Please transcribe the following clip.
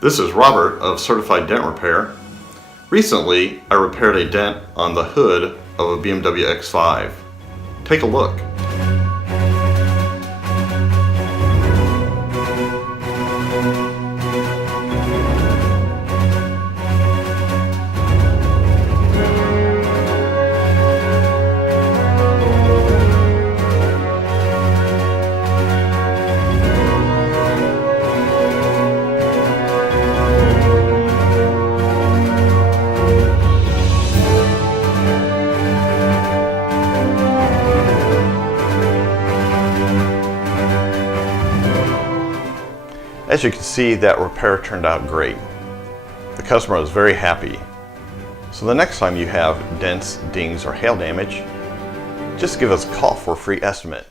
This is Robert of Certified Dent Repair. Recently, I repaired a dent on the hood of a BMW X5. Take a look. As you can see, that repair turned out great. The customer was very happy. So the next time you have dents, dings, or hail damage, just give us a call for a free estimate.